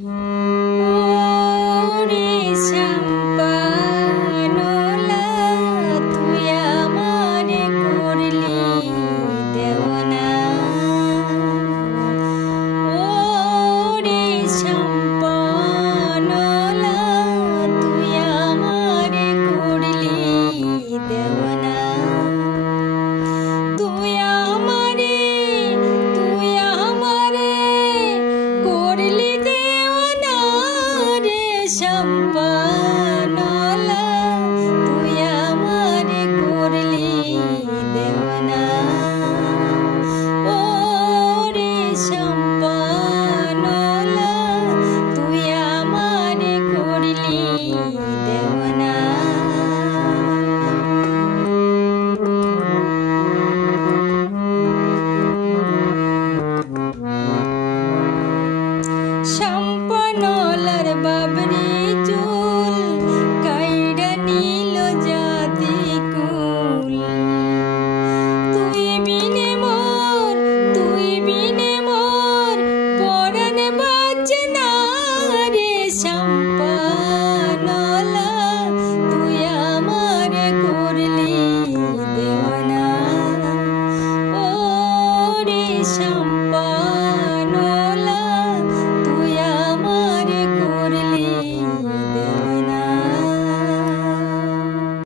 ওরে সম্পানলা তুই আমারে করলি দেওয়ানা। ওরে সম্পানলা তুই আমারে করলি দেওয়ানা। তুই আমারে করলি দেওয়ানা রে সম্পানলা তুই আমারে করলি দেওয়ানা। ওরে সম্পানলা তুই আমারে করলি দেওয়ানা। সম্পানলার বাবরি চুল কাইড়া নীল জাতি কুল। তুই বিনে মোর পরাণ বাঁচে না রে সম্পানলা তুই আমারে করলি দেওয়ানা। ওরে